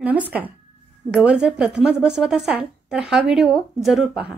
नमस्कार. गवर जर प्रथमच बसवत असाल तर हा व्हिडिओ जरूर पहा.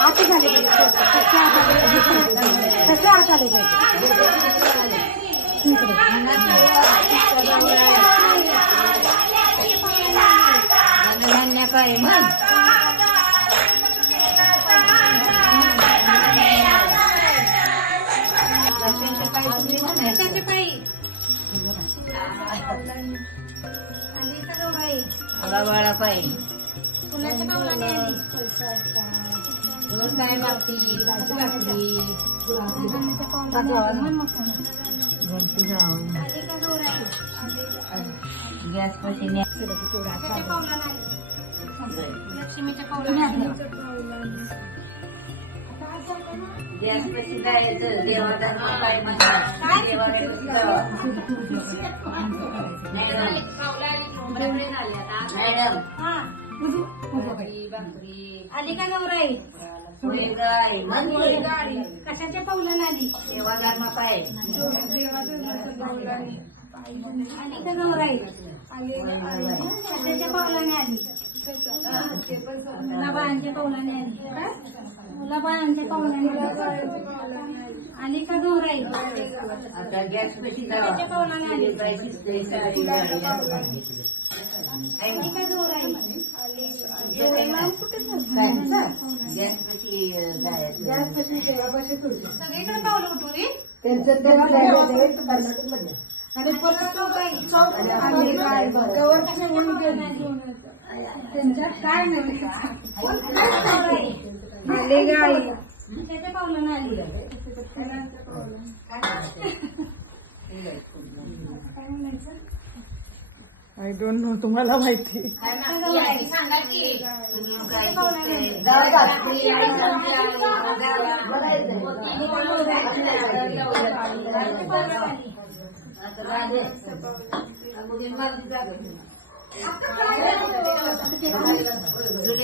आता झाले कसं आता आले धान्य पाहिजे मग कशाचे पायी बाळा पायी फुलाच्या पावलाने आली काय बापती घरची जाऊन गॅस पाशी लक्ष्मीच्या पावलाने गॅस पाशी जायचं देवाचा काय म्हणतात मॅडम आली का गौराई कशाच्या पावलाने आली देवाधर्मा पाय आली का गौराई कशाच्या पावलाने आली मुलाबाळांच्या पावलाने आली मुलाबाळांच्या पावलाने आली का गौराई आता गॅस कशाच्या पावलाने आली आली का गौराई सगळीकडे पावलं उठवली त्यांच्यात काय नाही त्याच्या पावलं नाही आय डोंट नो तुम्हाला माहिती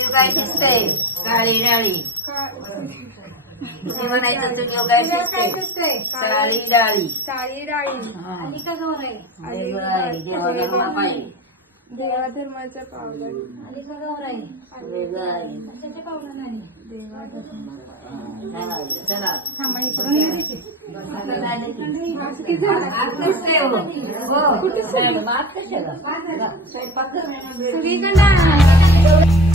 काय दिसते काळी डाळी म्हणायचं काय दिसते काळी डाळी काळी डाळी आली का गौराई देवाधर्मा पाहिजे देवाधर्माच्या पावलं आली का गौराई कशाच्या पावलं नाही सगळीकडे